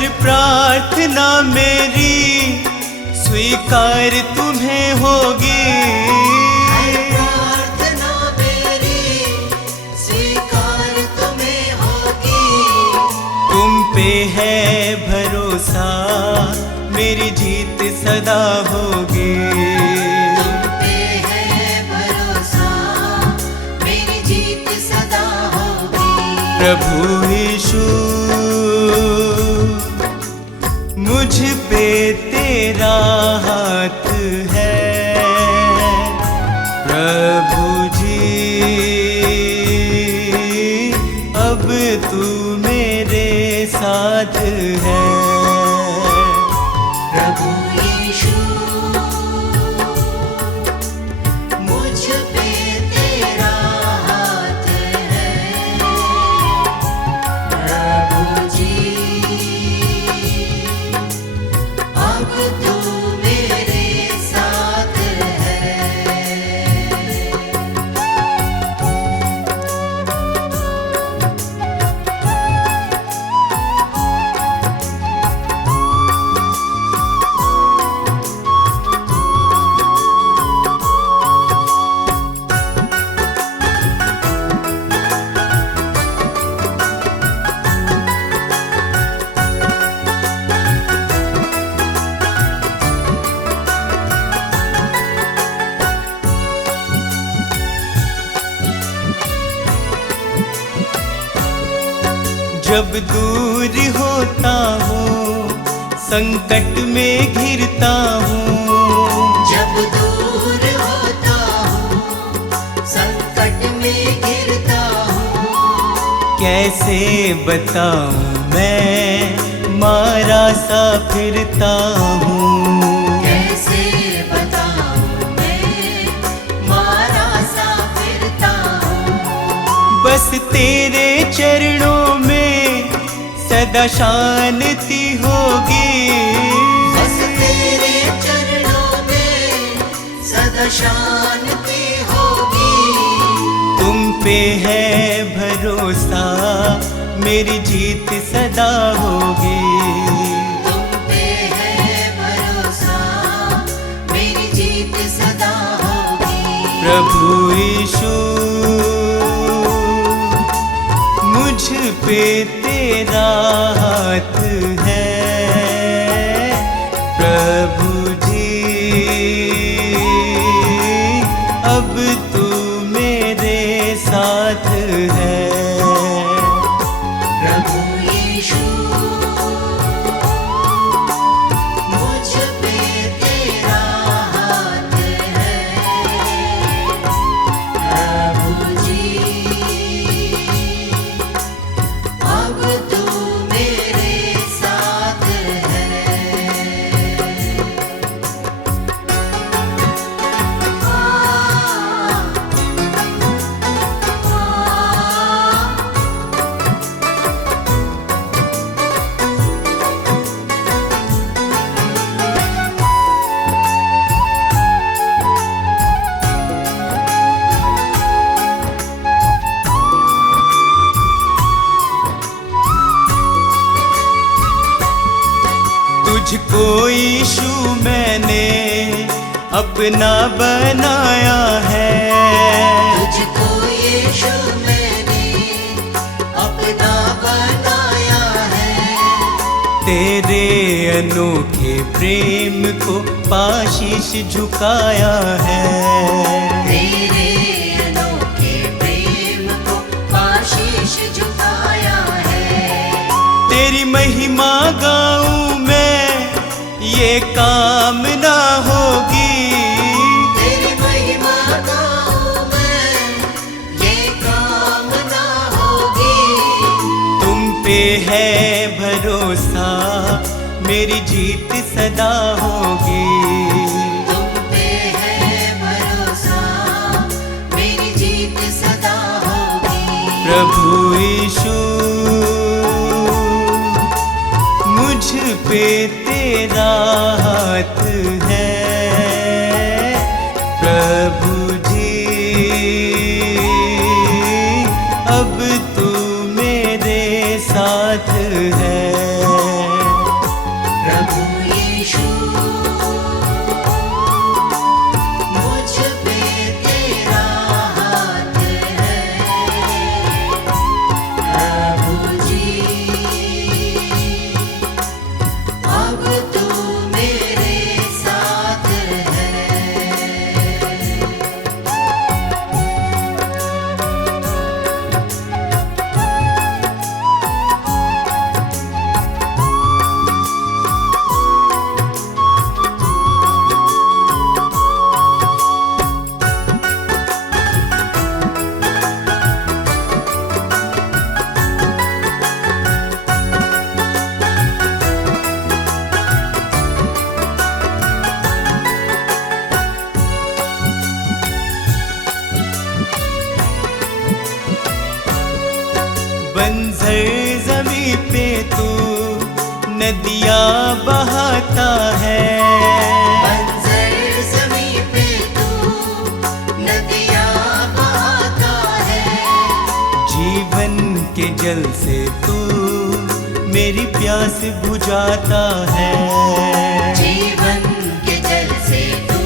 हर प्रार्थना मेरी स्वीकार तुम्हें होगी। हर प्रार्थना मेरी स्वीकार तुम्हें होगी। तुम पे है भरोसा मेरी जीत सदा होगी। तुम पे है भरोसा मेरी जीत सदा होगी। प्रभु यीशु मुझ पे तेरा हाथ है। प्रभु जी अब तू मेरे साथ है। प्रभु यीशु मुझ पे तेरा हाथ है। प्रभु जी अब तू मेरे साथ है। जब दूर होता हूँ संकट में घिरता हूँ। जब दूर होता हूँ संकट में घिरता हूँ। कैसे बताऊँ मैं मारा सा फिरता हूँ। कैसे बताऊँ मैं मारा सा फिरता हूँ। बस तेरे चरणों में सदा शांति होगी। बस तेरे चरणों में सदा शांति होगी। तुम पे है भरोसा मेरी जीत सदा होगी। तुम पे है भरोसा मेरी जीत सदा होगी। प्रभु यीशु मुझ पे तेरा हाथ है। प्रभु जी अब तू मेरे साथ है। प्रभु यीशु मुझ पे तेरा हाथ है। प्रभु जी अब तू मेरे साथ है। तुझको यीशु मैंने अपना बनाया है। तुझको यीशु मैंने अपना बनाया है। तेरे अनोखे प्रेम को पाशीश झुकाया है। तेरे अनोखे प्रेम को आशीष झुकाया है। तेरी महिमा गाऊं मैं ये कामना होगी। तेरी महिमा गाऊं मैं ये कामना होगी। तुम पे है भरोसा मेरी जीत सदा होगी। तुम पे है भरोसा मेरी जीत सदा होगी। प्रभु यीशु मुझ पे तेरा हाथ है। प्रभु जी अब तू मेरे साथ है। पे तू नदियाँ बहाता है। बंजर ज़मीं पे तू नदियाँ बहाता है। जीवन के जल से तू मेरी प्यास बुझाता है। जीवन के जल से तू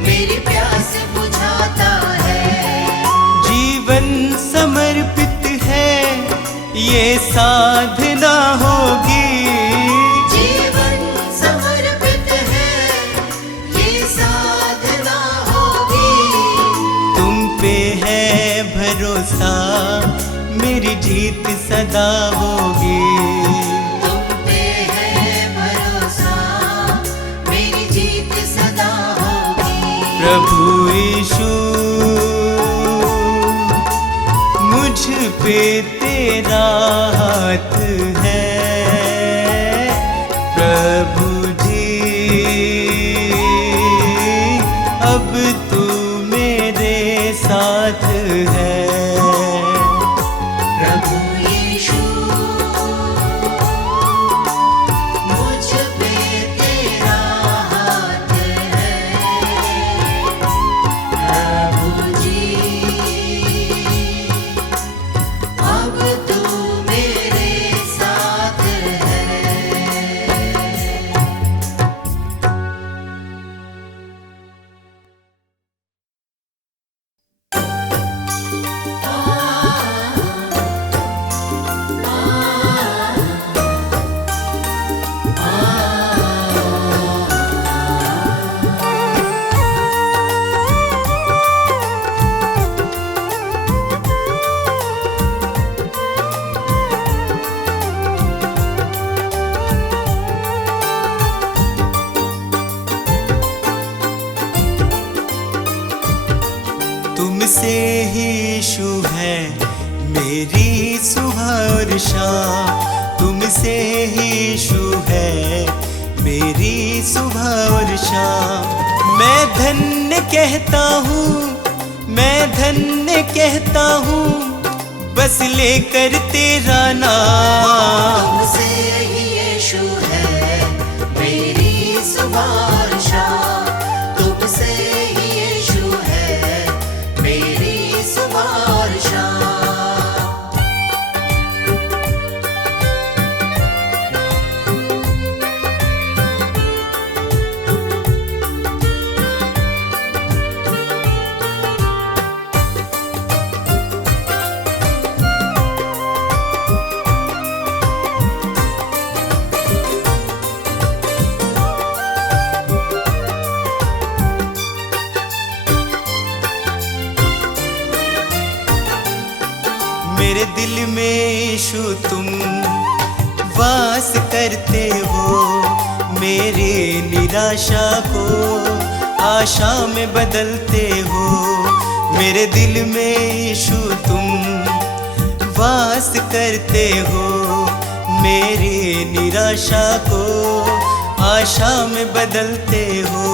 मेरी प्यास बुझाता है। जीवन समर्पित है ये साधना होगी। जीवन समर्पित है ये साधना होगी। तुम पे है भरोसा मेरी जीत सदा होगी। तुम पे है भरोसा मेरी जीत सदा होगी। प्रभु यीशु मुझ पे तेरा हाथ है। प्रभु जी अब तू मेरे साथ है। प्रभु यीशु मुझ पे तेरा हाथ है। प्रभु जी अब तू मेरे साथ है। तुमसे ही यीशु है मेरी सुबह और शाम। तुमसे ही यीशु है मेरी सुबह और शाम। मैं धन्य कहता हूँ, मैं धन्य कहता हूँ बस लेकर तेरा नाम। तुमसे ही यीशु है मेरी सुबह और शाम। तुमसे ही यीशु है मेरी सुबह और शाम। मेरे दिल में यीशु तुम वास करते हो। मेरे निराशा को आशा में बदलते हो। मेरे दिल में यीशु तुम वास करते हो। मेरी निराशा को आशा में बदलते हो।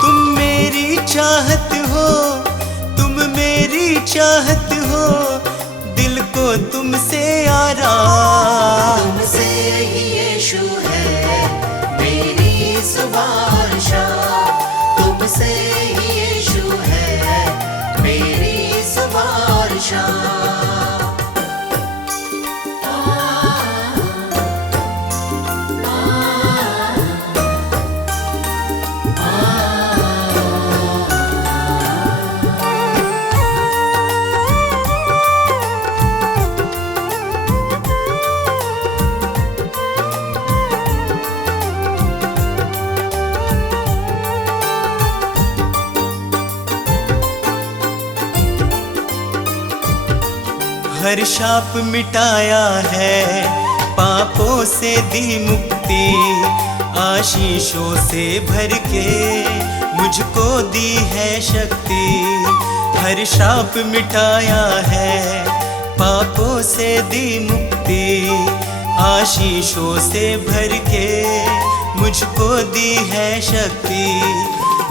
तुम मेरी चाहत हो, तुम मेरी चाहत हो, दिल को तुमसे आराम। तुमसे ही यीशु है मेरी सुबह और शाम। तुमसे ही यीशु है मेरी सुबह और शाम। हर शाप मिटाया है, पापों से दी मुक्ति, आशीषों से भर के मुझको दी है शक्ति। हर शाप मिटाया है, पापों से दी मुक्ति, आशीषों से भर के मुझको दी है शक्ति।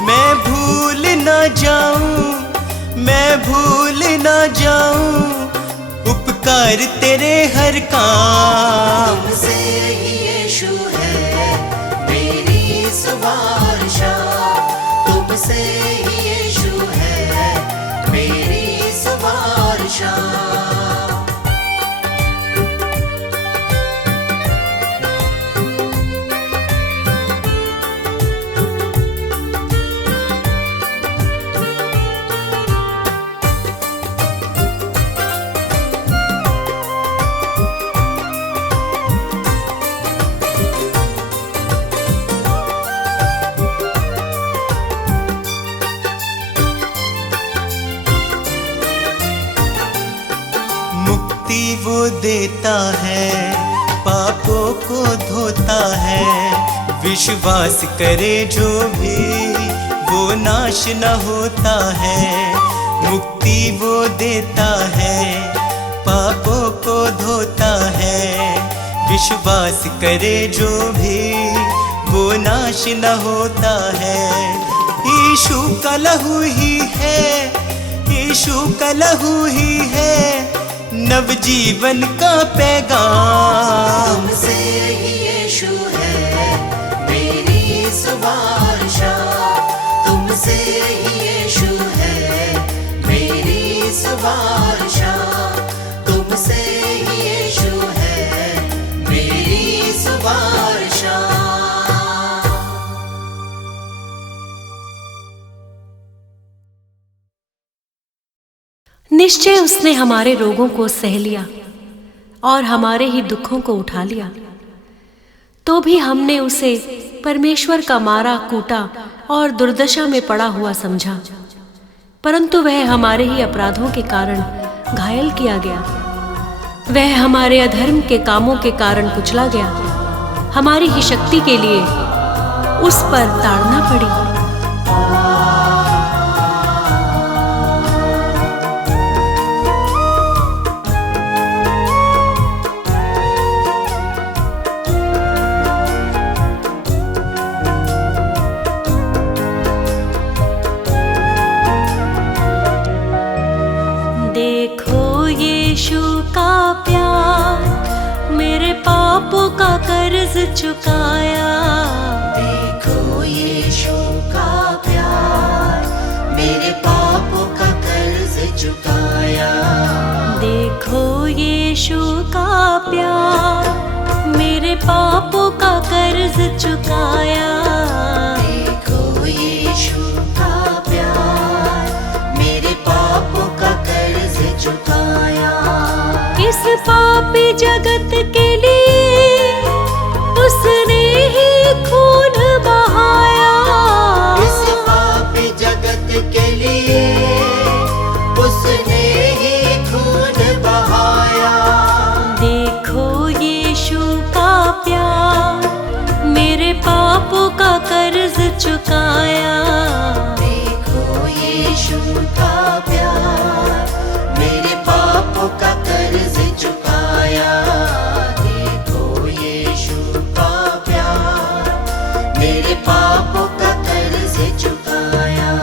मैं भूल ना जाऊं, मैं भूल ना जाऊं उपकार तेरे हर काम। तुमसे ही यीशु है मेरी सुवारशा, तुमसे ही यीशु है मेरी सुवारशा। मुक्ति वो देता है, पापों को धोता है। विश्वास करे जो भी वो नाश न होता है। मुक्ति वो देता है, पापों को धोता है। विश्वास करे जो भी वो नाश न होता है। यीशु का लहू ही है, यीशु का लहू ही है नवजीवन का पैगाम। तुमसे ही यीशु है मेरी सुवारशा, तुमसे ही यीशु है मेरी सुवारशा, तुमसे ही यीशु है मेरी सुवारशा। निश्चय उसने हमारे रोगों को सह लिया और हमारे ही दुखों को उठा लिया। तो भी हमने उसे परमेश्वर का मारा कूटा और दुर्दशा में पड़ा हुआ समझा, परंतु वह हमारे ही अपराधों के कारण घायल किया गया, वह हमारे अधर्म के कामों के कारण कुचला गया, हमारी ही शक्ति के लिए उस पर ताड़ना पड़ी। देखो यीशु का प्यार मेरे पापों का कर्ज चुकाया। देखो यीशु का प्यार मेरे पापों का कर्ज चुकाया। देखो यीशु का प्यार मेरे पापों का कर्ज चुकाया। देखो यीशु का प्यार मेरे पापों का कर्ज चुकाया। इस पापी जगत के लिए उसने ही खून बहाया। इस पापी जगत के लिए उसने ही खून बहाया। देखो यीशु का प्यार मेरे पापों का कर्ज चुकाया। देखो यीशु का प्यार मेरे पापों का कर्ज चुकाया। देखो यीशु का प्यार मेरे पापों का कर्ज चुकाया।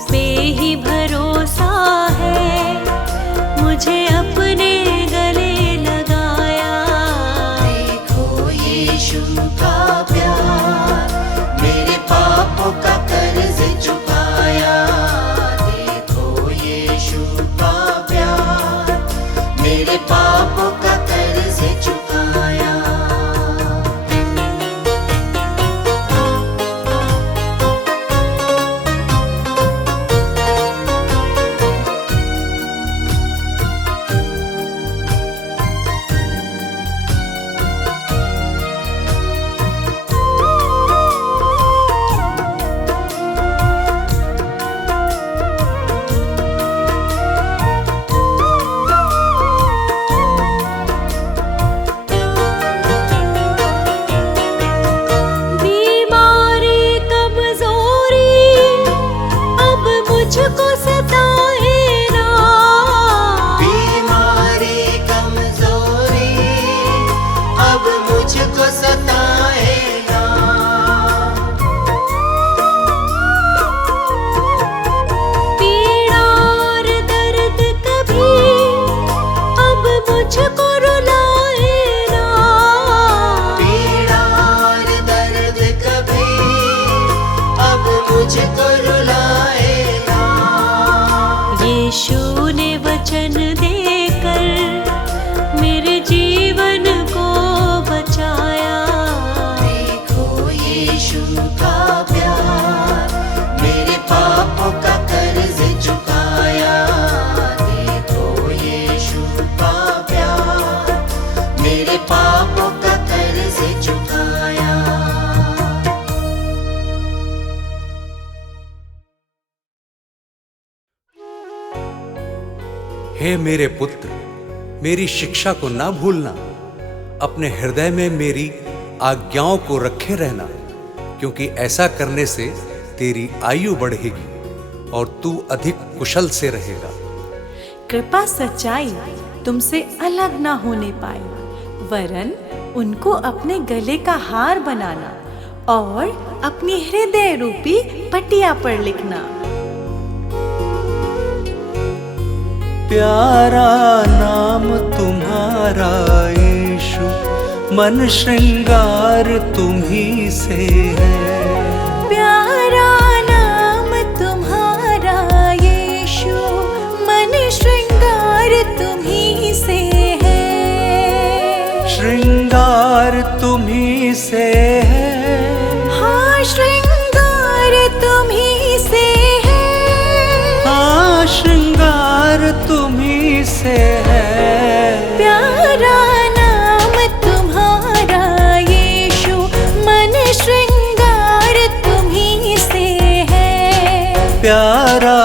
पे ही भरोसा है, मुझे अपने गले लगाया। देखो यीशु का प्यार, मेरे पापों का कर्ज चुकाया। देखो यीशु का प्यार, मेरे पापों का कर्ज चुकाया। बीमारी कमजोरी अब मुझको सताए ना, बीमारी कमजोरी अब मुझको सताए ना। पीड़ा और दर्द कभी अब मुझको रुलाए ना। पीड़ा और दर्द कभी अब मुझको रुलाए ना। यीशु ने वचन देकर मेरे जीवन को बचाया। देखो यीशु का प्यार, मेरे पापों का कर्ज चुकाया। देखो यीशु का प्यार, मेरे पापों का कर्ज चुकाया। हे मेरे पुत्र, मेरी शिक्षा को ना भूलना, अपने हृदय में मेरी आज्ञाओं को रखे रहना, क्योंकि ऐसा करने से तेरी आयु बढ़ेगी और तू अधिक कुशल से रहेगा। कृपा सच्चाई तुमसे अलग ना होने पाए, वरन उनको अपने गले का हार बनाना और अपनी हृदय रूपी पटिया पर लिखना। प्यारा नाम तुम्हारा यीशु, मन श्रृंगार तुम्ही से है। प्यारा नाम तुम्हारा यीशु, मन श्रृंगार तुम्ही से है। श्रृंगार तुम्ही से है। हाँ, श्रृंगार तुम्ही से है। हाँ, श्रृंगार तुम्ही से है। प्यारा नाम तुम्हारा यीशु, मन श्रृंगार तुम्ही से है। प्यारा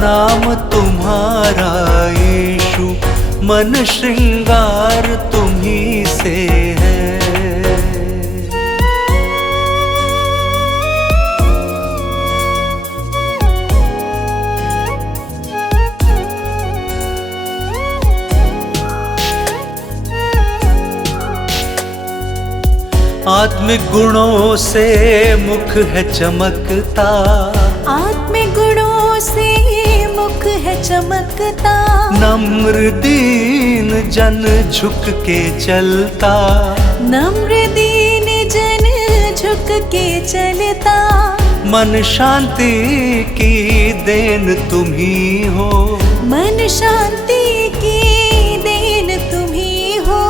नाम तुम्हारा यीशु, मन श्रृंगार तुम्ही से है। आत्मिक गुणों से मुख है चमकता, आत्मिक गुणों से मुख है चमकता। नम्र दीन जन झुक के चलता, नम्र दीन जन झुक के चलता। मन शांति की देन तुम्ही हो, मन शांति की देन तुम्ही हो।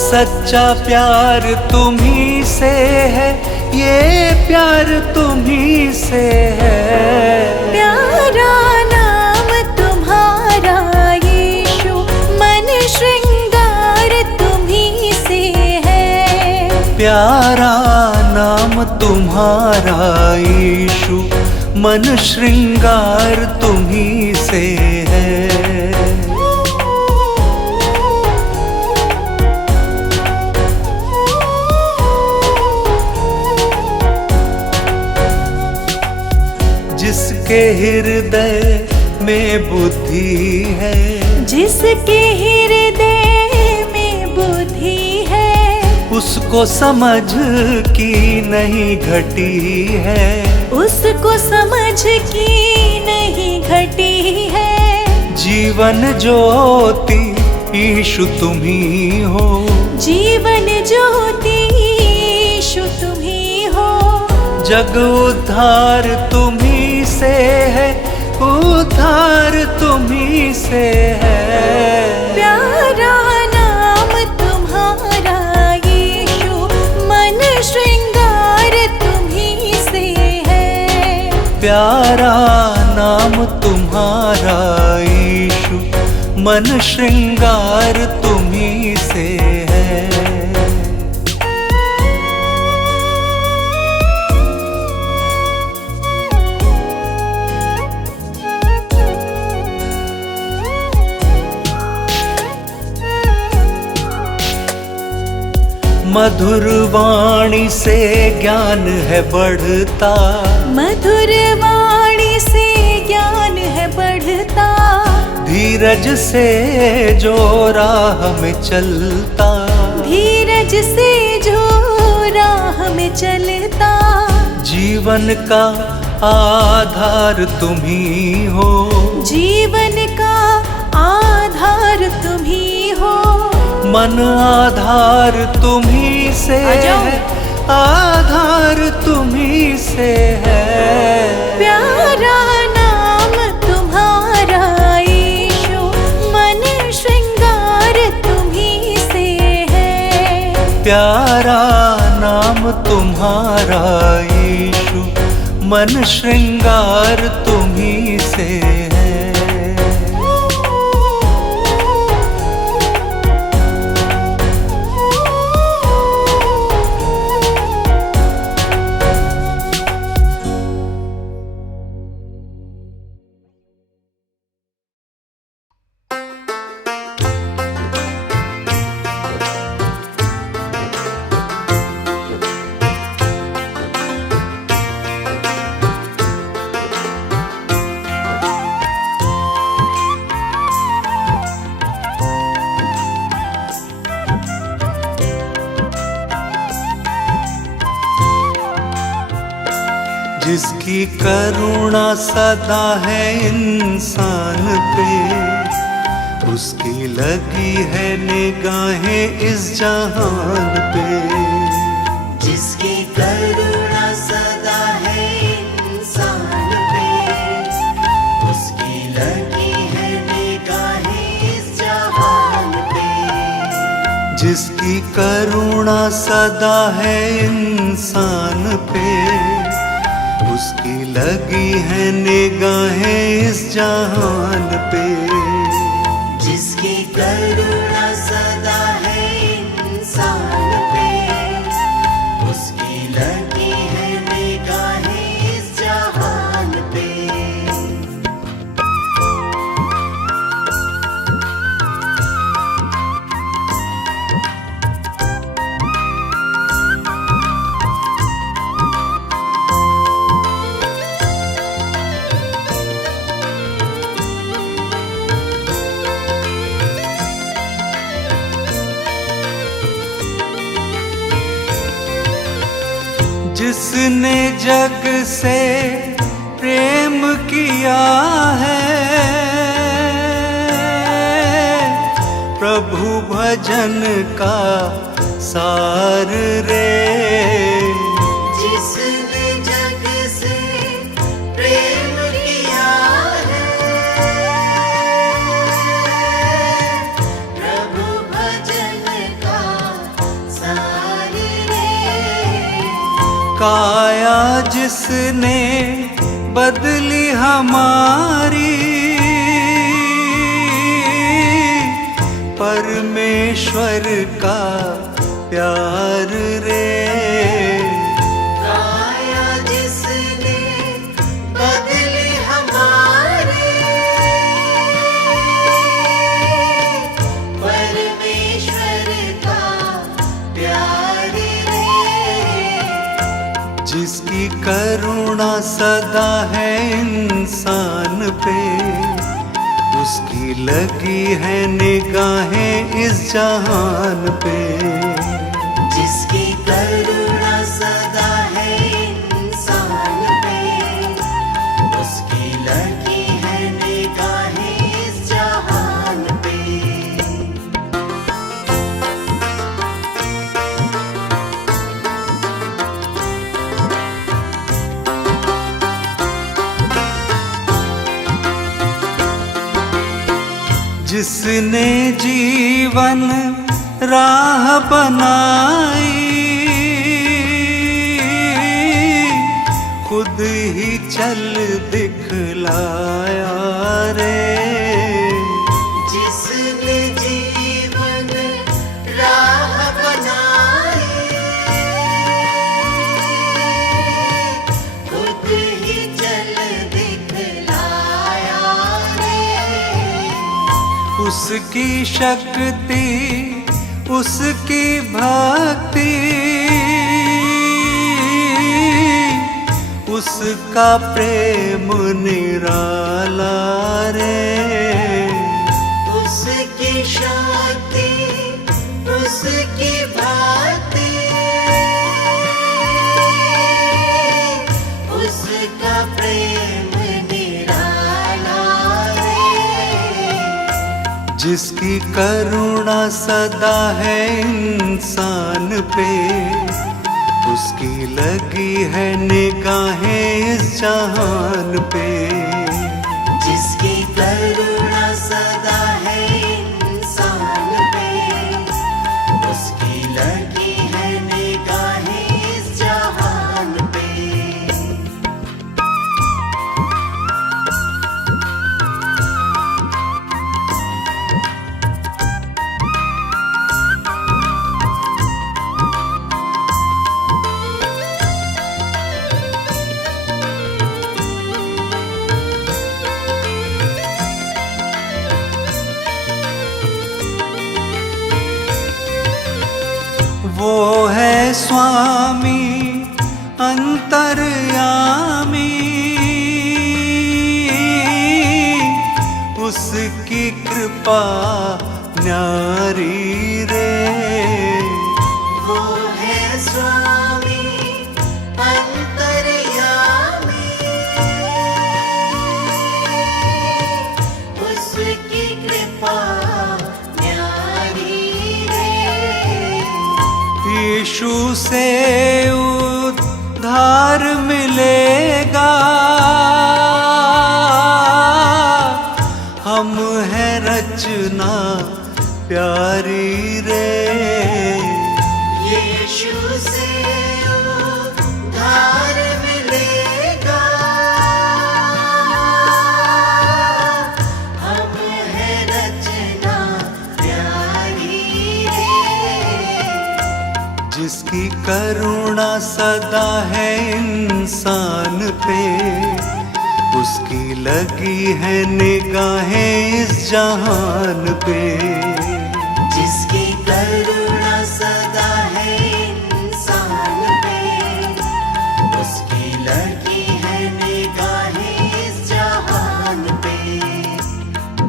सच्चा प्यार तुम्ही से है, ये प्यार तुम्ही से है। प्यारा नाम तुम्हारा यीशु, मन श्रृंगार तुम्ही से है। प्यारा नाम तुम्हारा यीशु, मन श्रृंगार तुम्ही से है। जिसके हृदय में बुद्धि है, जिसके हृदय में बुद्धि है। उसको समझ की नहीं घटी है, उस उसको समझ की नहीं घटी है। जीवन ज्योति ईशु तुम ही हो, जीवन ज्योति ईशु तुम ही हो। जग उद्धार तुम्ही से है, उद्धार तुम्ही से है। प्यारा नाम तुम्हारा यीशु, मन श्रृंगार तुम्ही से है। प्यारा नाम तुम्हारा यीशु, मन श्रृंगार तुम्ही से है। मधुर वाणी से ज्ञान है बढ़ता, मधुर वाणी से ज्ञान है बढ़ता। धीरज से जो राह में चलता, धीरज से जो राह में चलता। जीवन का आधार तुम ही हो, जीवन का आधार तुम ही हो। मन आधार तुम्ही से है, आधार तुम्ही से है। प्यारा नाम तुम्हारा यीशु, मन श्रृंगार तुम्ही से है। प्यारा नाम तुम्हारा यीशु, मन श्रृंगार तुम्ही से है। जिसकी करुणा सदा है इंसान पे, उसकी लगी है निगाहें इस जहान पे। जिसकी करुणा सदा है इंसान पे, उसकी लगी है निगाहें इस जहान पे। जिसकी करुणा सदा है इंसान पे, उसकी लगी है निगाहें इस जहान पे। जिसकी करुणा सदा है इंसान पे, उसकी लगी है निगाहें इस जहान पे। जिसने जग से प्रेम किया है, प्रभु भजन का सार रे। जिसने जग से प्रेम किया है, प्रभु भजन का सार रे। काया जिसने बदली हमारी, परमेश्वर का प्यार रे। काया जिसने बदली हमारी, परमेश्वर का प्यार रे। जिसकी करुणा सदा है इंसान पे, उसकी लगी है निगाहें इस जहान पे। जिसकी करुणा सदा है इंसान पे, जिसने जीवन राह बनाई, खुद ही चल दिखलाया रे। जिसने जीवन राह बनाई, खुद ही चल दिखलाया रे। उसकी शक्ति, उसकी भक्ति, उसका प्रेम निराला रे। उसकी शक्ति, उसकी भक्ति, उसका प्रेम निराला रे। जिसकी करुणा सदा है इंसान पे, उसकी लगी है निगाहें इस जहान पे। जिसकी करुणा सदा है इंसान पे, उसकी लगी है निगाहें इस जहान पे। वो है स्वामी अंतर्यामी, उसकी कृपा न्यारी रे। वो है स्वामी अंतर्यामी, उसकी कृपा न्यारी रे। यीशु से उद्धार मिलेगा, हम है रचना प्यारी रे। यीशु से उद्धार मिलेगा, हम है रचना प्यारी रे। जिसकी करुणा सदा है इंसान पे, उसकी लगी है निगाहें इस जहान पे। जिसकी करुणा सदा है इंसान पे, उसकी लगी है निगाहें इस जहान पे।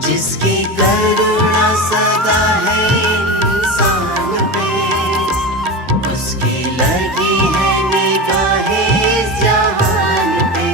जिसकी करुणा सदा है इंसान पे, उसकी लगी है निगाहें इस जहान पे।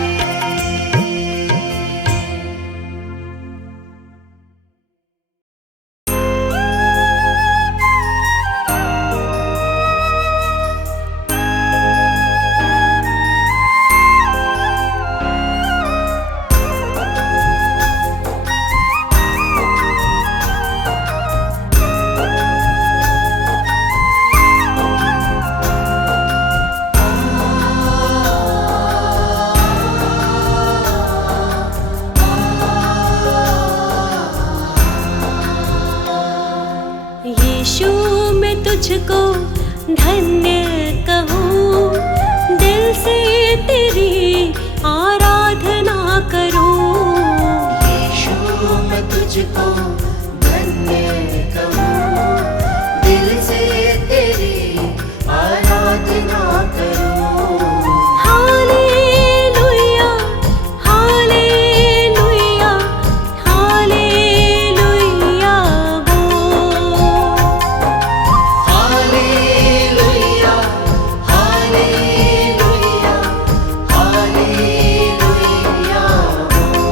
यीशु मैं तुझको धन्य कहूँ, दिल से तेरी आराधना करूँ। यीशु मैं तुझको धन्य कहूँ, दिल से तेरी आराधना करूँ। हालेलुया, हालेलुया, हालेलुया बोल। हालेलुया, हालेलुया, हालेलुया बोल।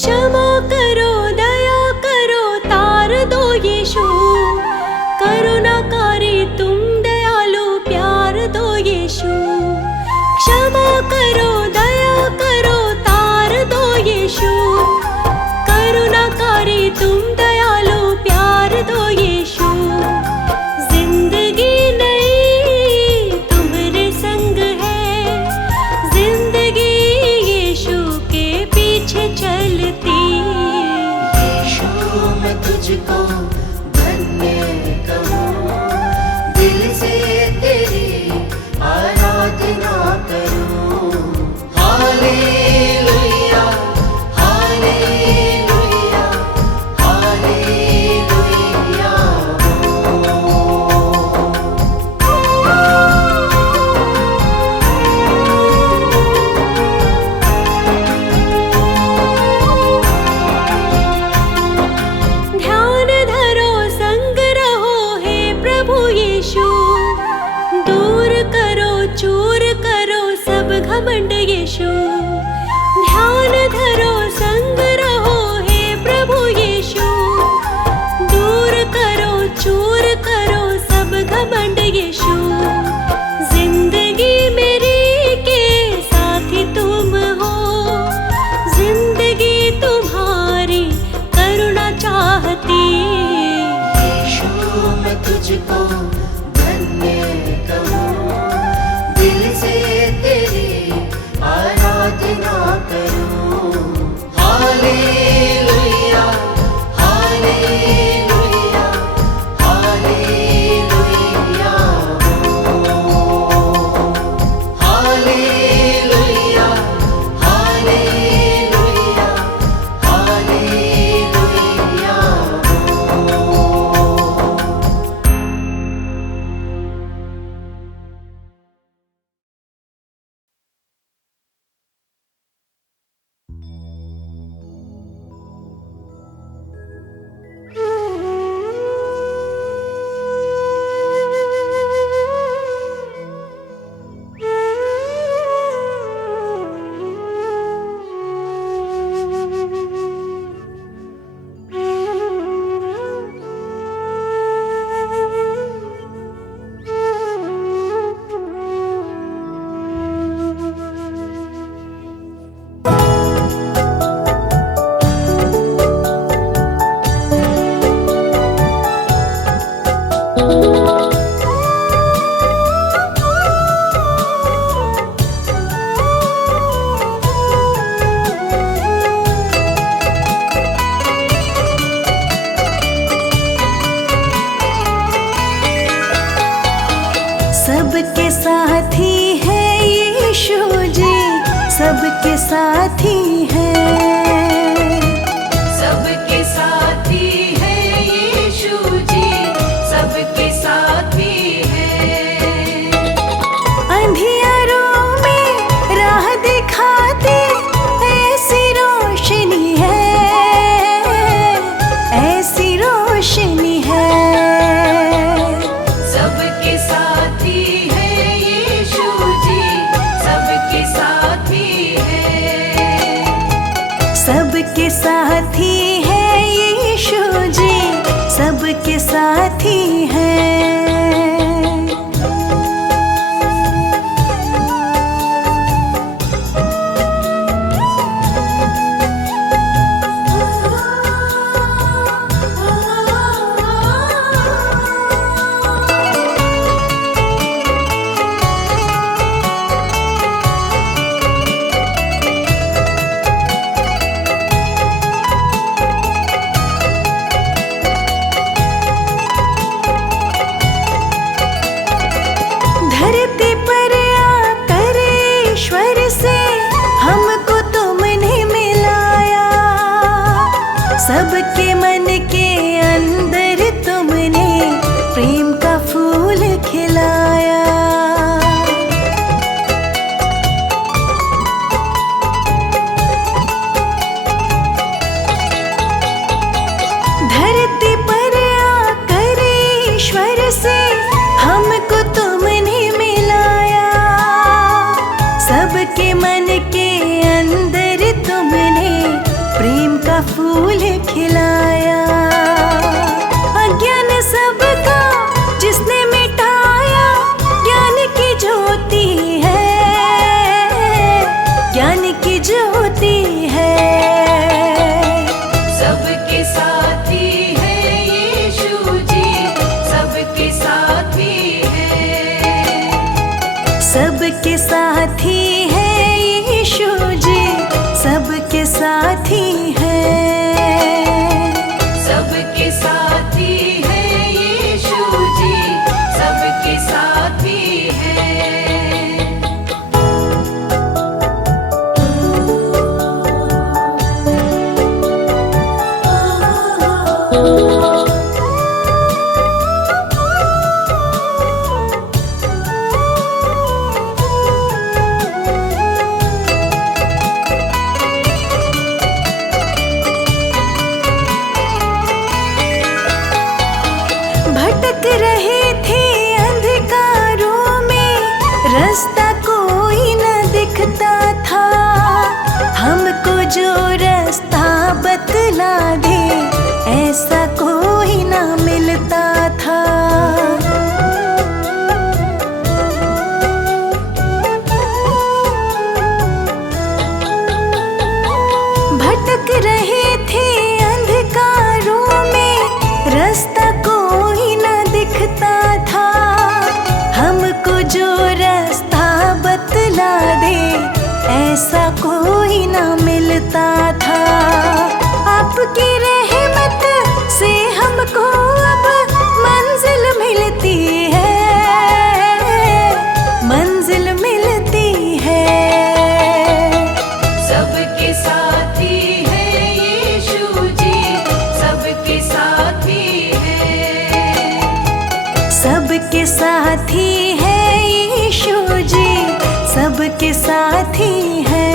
क्षमा करो, दया करो, तार दो यीशु। करुणाकारी तुम दयालु, प्यार दो यीशु। क्षमा करो, दया करो, तार दो यीशु। करुणाकारी तुम दयालु, प्यार दो यीशु। जिंदगी नई तुम्हारे संग है, जिंदगी यीशु के पीछे चलती। यीशु मैं तुझको धन्य कहूँ, दिल से तेरी आराधना करूँ। Hallelujah, hallelujah, hallelujah. ध्यान धरो, संग रहो, हे प्रभु यीशु। दूर करो, चूर करो सब घमंड यीशु। ध्यान धरो, संग रहो, हे प्रभु यीशु। दूर करो, चूर करो सब घमंड यीशु। जिंदगी मेरी के साथी तुम हो, जिंदगी तुम्हारी करुणा चाहती। यीशु मैं तुझको धन्य कहूँ, दिल से तेरी आराधना करूँ। Hallelujah, hallelujah, hallelujah. Hallelujah, hallelujah, hallelujah. सबके साथी है यीशु जी, सबके साथी है। सबके साथी है यीशु जी, सबके साथी है। अंधियारों में राह दिखाते ऐसी रोशनी है, ऐसी रोशनी है। सबके साथी है यीशु जी, सबके साथी है। सबके साथी है यीशु जी, सबके साथी है। धरती पर आकर ईश्वर से हमको तुमने मिलाया, सबके मन के अंदर तुमने प्रेम का फूल खिलाया। धरती पर आकर ईश्वर से हमको तुमने मिलाया, सबके मन के अंदर तुमने प्रेम फूल खिलाया। अज्ञान सबका जिसने मिटाया, ज्ञान की ज्योति है, ज्ञान की ज्योति है। सबके साथी है यीशु जी, सबके साथी है। सबके साथी है यीशु जी, सबके साथी है। सबके साथी है यीशु जी, सबके साथी है। भटक रहे थे अंधकारों में, रास्ता कोई न दिखता था। हमको जो रास्ता बतला दे, ऐसा कोई न मिलता था। भटक रहे थे अंधकारों में, रास्ता कोई न दिखता था। हमको जो रास्ता बतला दे, ऐसा कोई न मिलता था। आपकी रहमत से हमको अब मंजिल मिलती है, मंजिल मिलती है। सबके साथी है यीशु जी, सबके साथी है। सबके साथी है यीशु जी, सबके साथी है।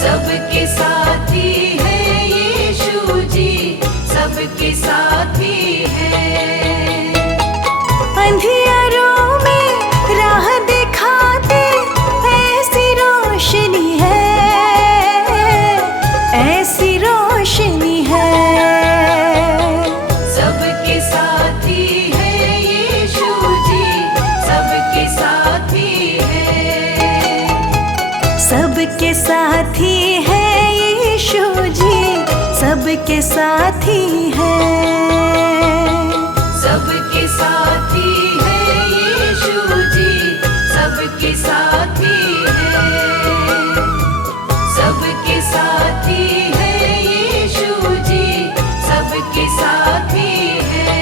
सबके साथी है यीशु जी, सबके साथी है। अंधियारों में राह दिखाते, ऐसी रोशनी है, ऐसी रोशनी है। सबके साथी है यीशु जी, सबके साथी है। सबके साथी है यीशु जी, सबके साथी है। सबके साथी है यीशु जी, सबके साथी है। सबके साथी है यीशु जी, सबके साथी है।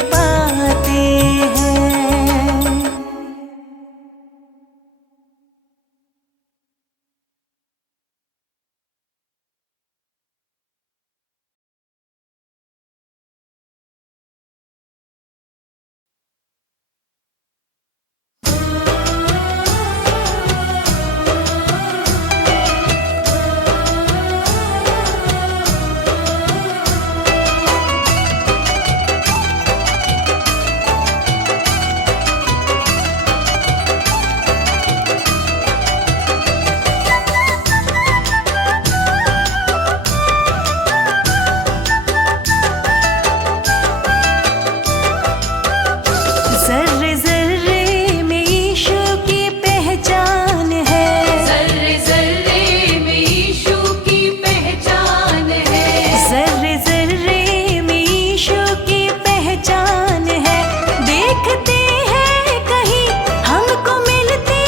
पाते हैं। ज़र्रे ज़र्रे में यीशु की पहचान है। ज़र्रे ज़र्रे में यीशु की पहचान है। ज़र्रे ज़र्रे में यीशु की पहचान है। देखते हैं कहीं हमको मिलते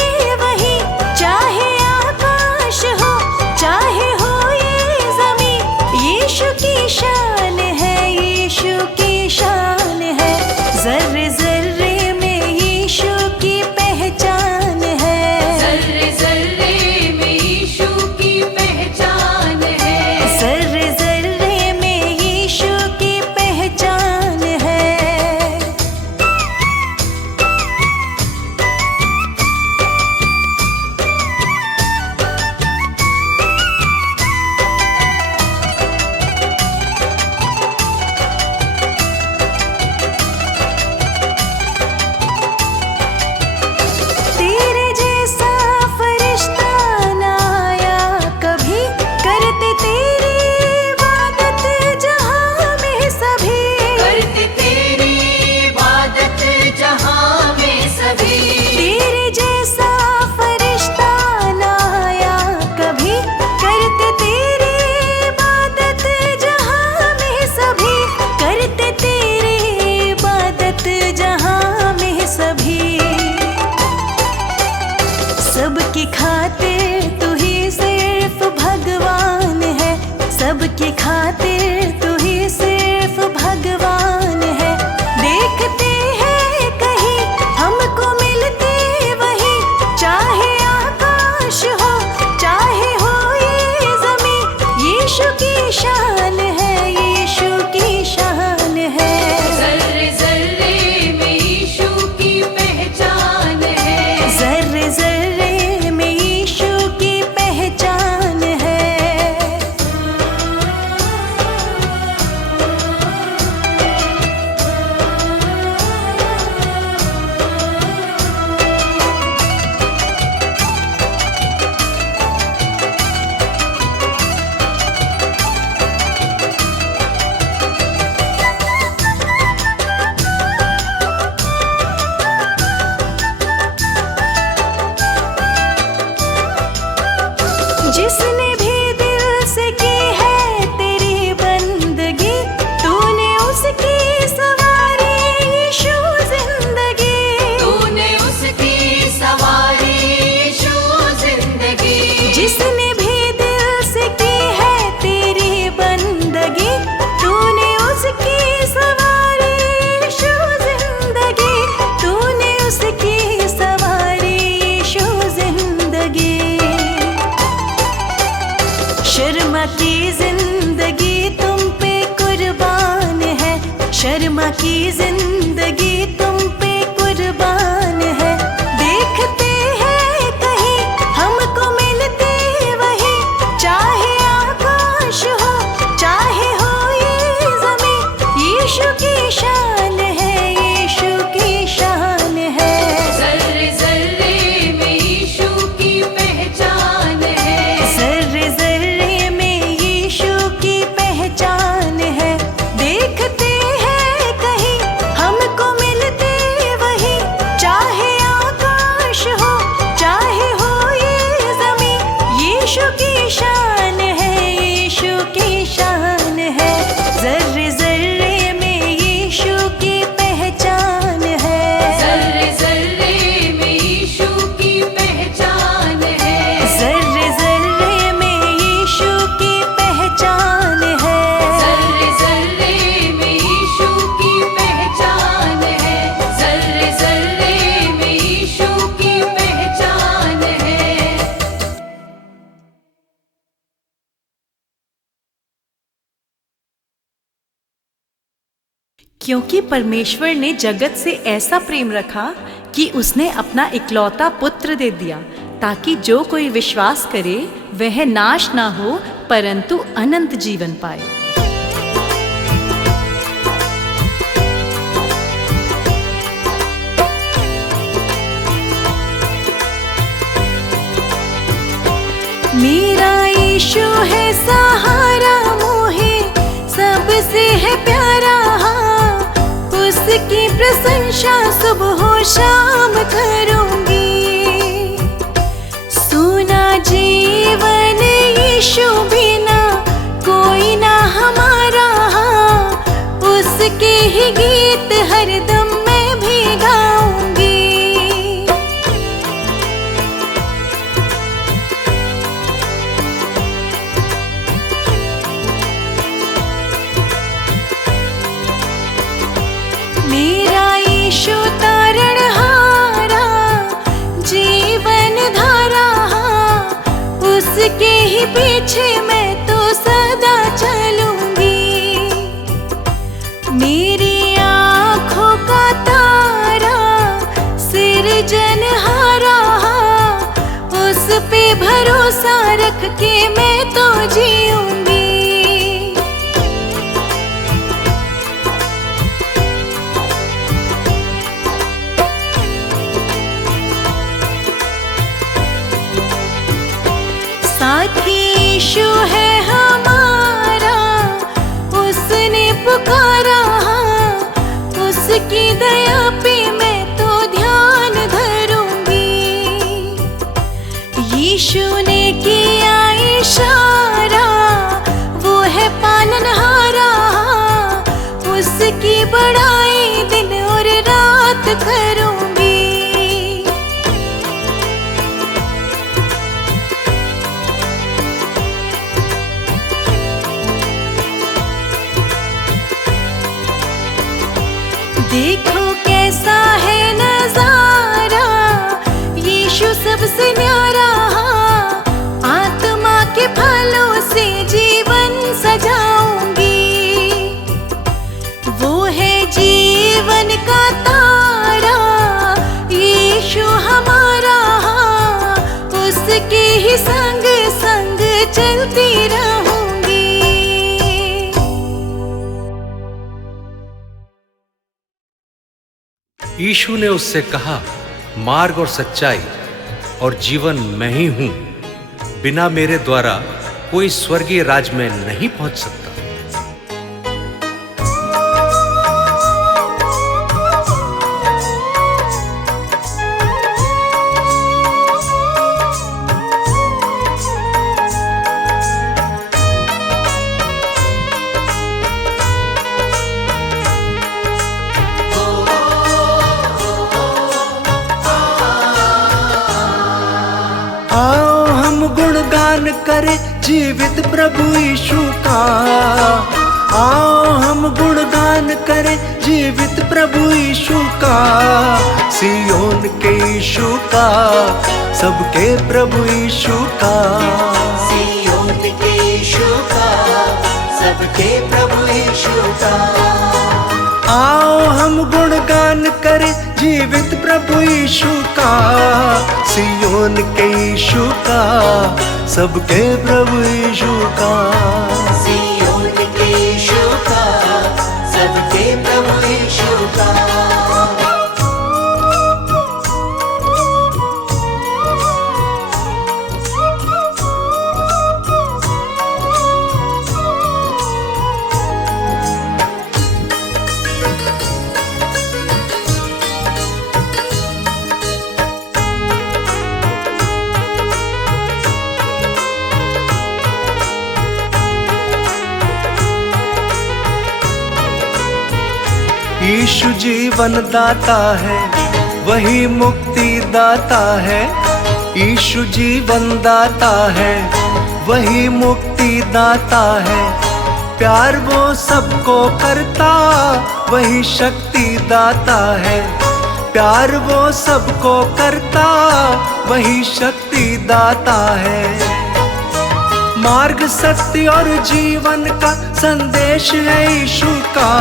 वहीं, चाहे आकाश हो चाहे हो ये ज़मीन। यीशु की शान है, यीशु की शान है। ज़र्रे ज़र्रे में यीशु की पहचान है। ज़र्रे ज़र्रे में यीशु की पहचान है। ज़र्रे ज़र्रे में यीशु की पहचान है। तेरे जैसा फरिश्ता ना आया कभी, करते तेरी इबादत जहां में सभी। करते तेरी इबादत जहां में सभी। तेरे जैसा फरिश्ता ना आया कभी, करते तेरी इबादत जहां में सभी। करते तेरी इबादत जहां में सभी। सबकी खातिर तू ही सिर्फ भगवान है। सबकी खातिर तू ही सिर्फ भगवान है। देखते हैं कहीं हमको मिलते वहीं, चाहे आकाश हो चाहे हो ये ज़मीन। यीशु की शान है, यीशु की शान है। ज़र्रे ज़र्रे में यीशु की पहचान है। ज़र्रे ज़र्रे में यीशु की पहचान है। जिसने भी दिल से की है तेरी बंदगी, तूने उसकी सवारी यीशु जिंदगी। तूने उसकी सवारी यीशु जिंदगी। जिसने भी दिल से की है तेरी बंदगी, तूने उसकी सवारी यीशु जिंदगी। तूने उसकी सवारी यीशु जिंदगी। शर्मा की जिंदगी तुम पे कुर्बान है। शर्मा की जिंदगी तुम पे कुर्बान है। देखते हैं कहीं हमको मिलते वहीं, चाहे आकाश हो चाहे हो ये ज़मीन। यीशु की शान है, यीशु की शान है। ज़र्रे ज़र्रे में यीशु की पहचान है। ज़र्रे ज़र्रे में यीशु की पहचान है। देखते हैं कहीं हम क्योंकि परमेश्वर ने जगत से ऐसा प्रेम रखा कि उसने अपना इकलौता पुत्र दे दिया, ताकि जो कोई विश्वास करे वह नाश ना हो परंतु अनंत जीवन पाए। मेरा यीशु है सहारा, मोहे सबसे है प्यारा, उसकी प्रशंसा सुबह शाम करूंगी। सुना जीवन यीशु बिना कोई ना हमारा, उसके ही गीत हरदम मैं भी गाऊंगी। मेरा यीशु तारणहारा, जीवन धारा, उसके ही पीछे मैं तो सदा चलूंगी। मेरी आँखों का तारा सिरजनहारा, उस पे भरोसा रख के मैं तो जीऊंगी। साथी यीशु है हमारा, उसने पुकारा, उसकी दया पे मैं तो ध्यान धरूंगी। यीशु ने किया इशारा, वो है पालनहारा, उसकी बड़ाई दिन और रात करूंगी। देखो कैसा है नजारा, यीशु सबसे न्यारा, आत्मा के फलों से जीवन सजाऊंगी। वो है जीवन का तारा, यीशु हमारा, उसके ही संग संग चलती रहूंगी। यीशु ने उससे कहा, मार्ग और सच्चाई और जीवन मैं ही हूं, बिना मेरे द्वारा कोई स्वर्गीय राज में नहीं पहुंच सकता। आओ हम गुणगान करें जीवित प्रभु यीशु का, आओ हम गुणगान करें जीवित प्रभु यीशु का। सियोन के यीशु का, सबके प्रभु यीशु का, सियोन के यीशु का, सबके प्रभु यीशु का। आओ हम गुणगान करें जीवित प्रभु यीशु का। सियोन के यीशु का, सबके प्रभु यीशु का, सियोन के यीशु का, सबके प्रभु यीशु का। यीशु जीवन दाता है, वही मुक्ति दाता है। यीशु जीवन दाता है, वही मुक्ति दाता है। प्यार वो सबको करता, वही शक्ति दाता है। प्यार वो सबको करता, वही शक्ति दाता है। मार्ग सत्य और जीवन का संदेश है यीशु का,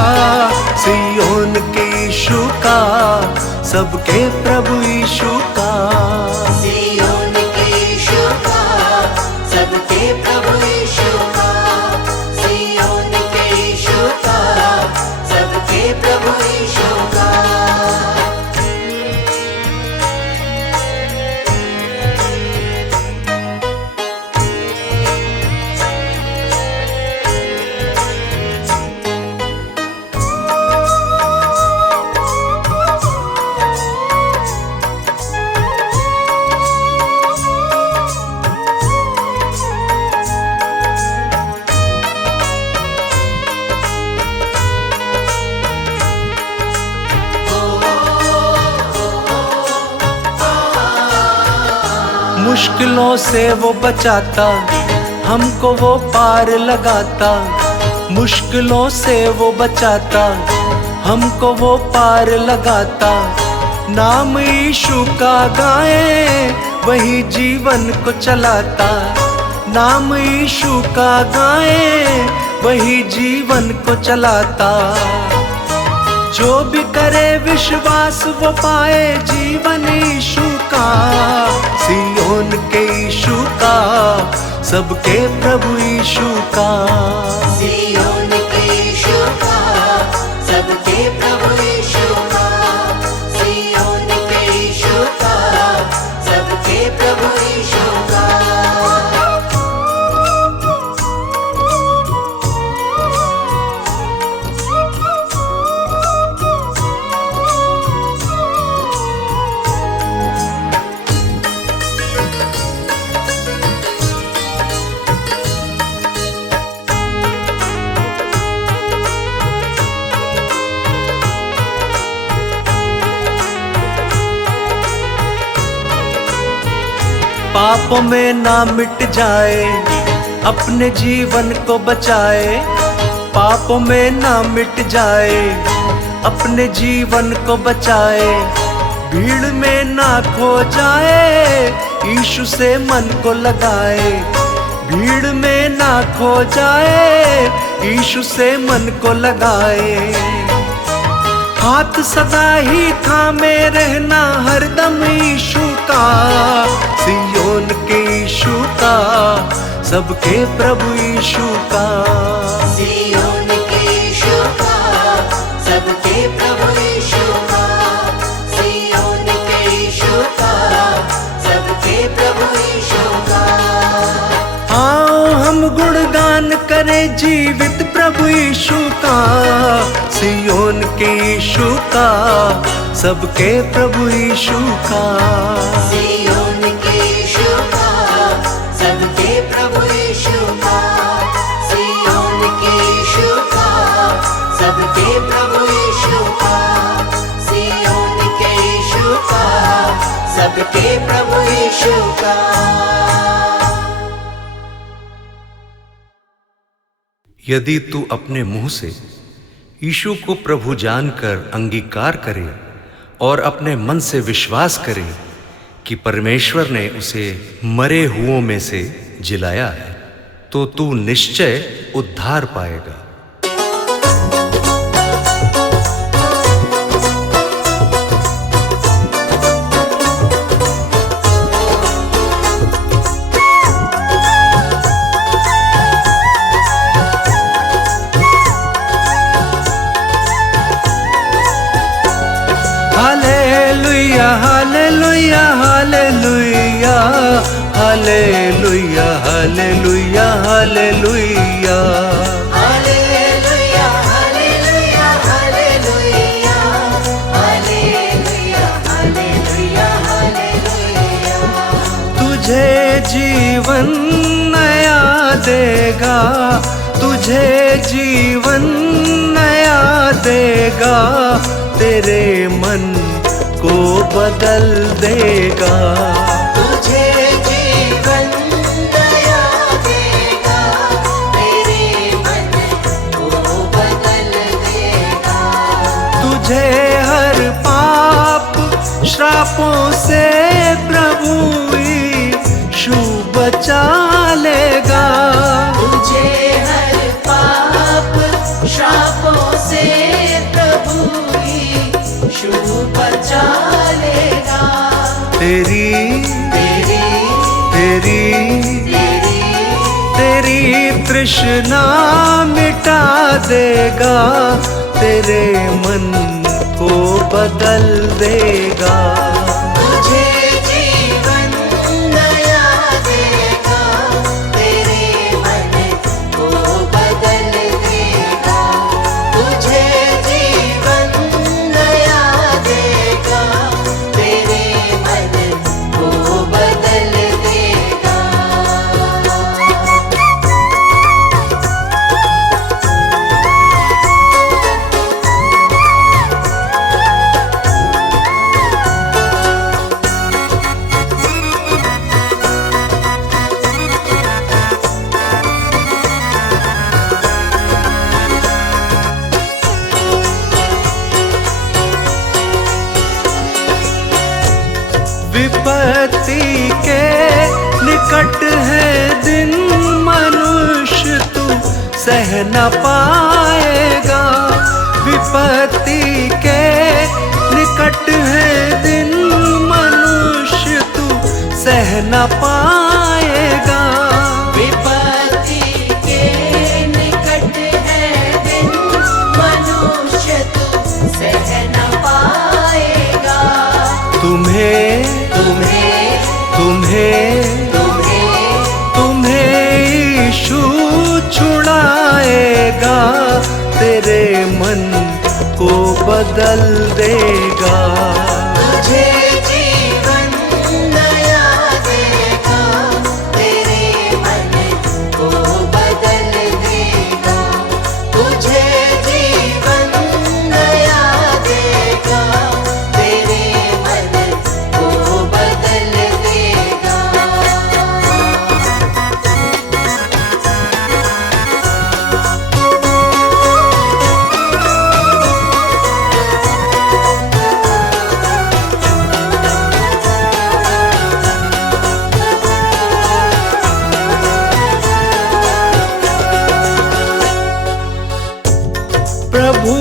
सियोन के यीशु का, सबके प्रभु यीशु का। सियोन के यीशु का, सबके प्रभु यीशु का, सियोन के यीशु का, सबके प्रभु यीशु का। मुश्किलों से वो बचाता, हमको वो पार लगाता। मुश्किलों से वो बचाता, हमको वो पार लगाता। नाम यीशु का गाए, वही जीवन को चलाता। नाम यीशु का गाए, वही जीवन को चलाता। जो भी करे विश्वास वो पाए जीवन यीशु का, सियोन के यीशु का, सबके प्रभु यीशु का। सियोन के यीशु का, सबके प्रभु यीशु का, सियोन के यीशु का, सबके प्रभु यीशु का। पापों में ना मिट जाए, अपने जीवन को बचाए। पापों में ना मिट जाए, अपने जीवन को बचाए। भीड़ में ना खो जाए, यीशु से मन को लगाए। भीड़ में ना खो जाए, यीशु से मन को लगाए। हाथ सदा ही थामे रहना हरदम यीशु का, सियोन के यीशु का, सबके प्रभु यीशु का। सियोन के यीशु का, सबके प्रभु यीशु का, सियोन के यीशु का, सबके प्रभु यीशु का। आओ हम गुणगान करें जीवित प्रभु यीशु का, सियोन के यीशु का, सबके प्रभु यीशु का। सियोन के यीशु का, सबके प्रभु यीशु का, सियोन के यीशु का, सबके प्रभु यीशु का, सियोन के यीशु का, सबके प्रभु यीशु का। यदि तू अपने मुंह से यीशु को प्रभु जानकर अंगीकार करे और अपने मन से विश्वास करे कि परमेश्वर ने उसे मरे हुओं में से जिलाया है, तो तू निश्चय उद्धार पाएगा। Hallelujah hallelujah hallelujah hallelujah hallelujah hallelujah. Hallelujah hallelujah hallelujah hallelujah hallelujah hallelujah. तुझे जीवन नया देगा, तुझे जीवन नया देगा, तेरे मन को बदल देगा। तुझे जीवन नया देगा, तेरे मन को बदल देगा। तुझे हर पाप श्रापों से प्रभु यीशु बचा लेगा। पापों से प्रभु यीशु बचा लेगा। तेरी तेरी तेरी तेरी तेरी तृष्णा मिटा देगा, तेरे मन को बदल देगा। तुझे जीवन नया देगा, तेरे मन को बदल देगा। तुझे जीवन नया देगा, तेरे मन को बदल देगा। विपत्ति के निकट है दिन, मनुष्य तू सह न पाएगा। विपत्ति के निकट है दिन, मनुष्य तू सह न पाएगा। विपत्ति के निकट है दिन, मनुष्य तू सह न पाएगा। तुम्हें तुम्हें तुम्हें तुम्हें तुम्हें यीशु छुड़ाएगा, तेरे मन को बदल देगा। तुझे जीवन नया देगा, तेरे मन को बदल देगा। तुझे जीवन नया देगा, तेरे मन को बदल देगा। प्रभु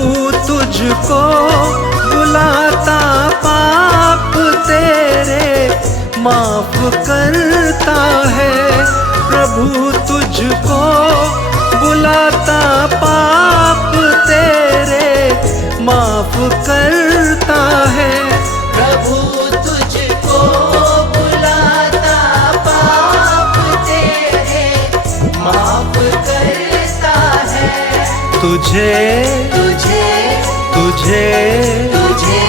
तुझको बुलाता, पाप तेरे माफ करता है। प्रभु तुझको बुलाता, पाप तेरे माफ करता है। प्रभु तुझको बुलाता, पाप तेरे माफ करता है। तुझे तुझे तुझे तुझे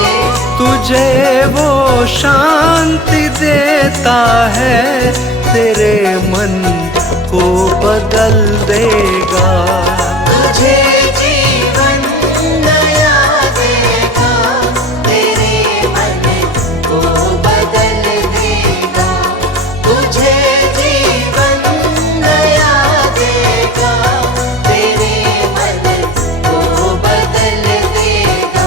तुझे वो शांति देता है, तेरे मन को बदल देगा। तुझे जीवन नया देगा, तेरे मन को बदल देगा। तुझे जीवन नया देगा, तेरे मन को बदल देगा।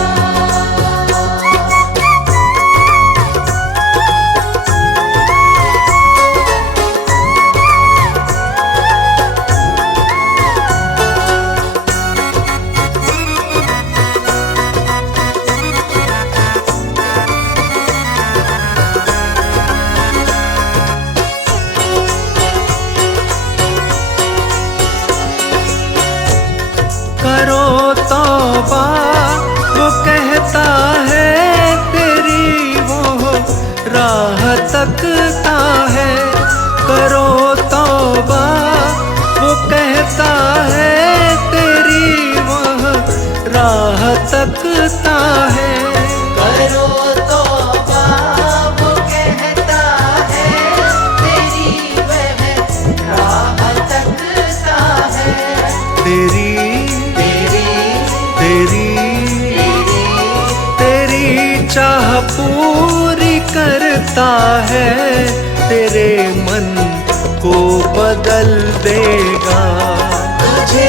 करो तौबा, वो कहता है, तेरी वो राह तकता है। करो तौबा, वो कहता है, तेरी वह राह तकता है। करो तौबा, वो कहता है, तेरी वह राह तकता है। तेरी तेरी तेरी तेरी चाह पूरी करता है, तेरे मन को बदल देगा। तुझे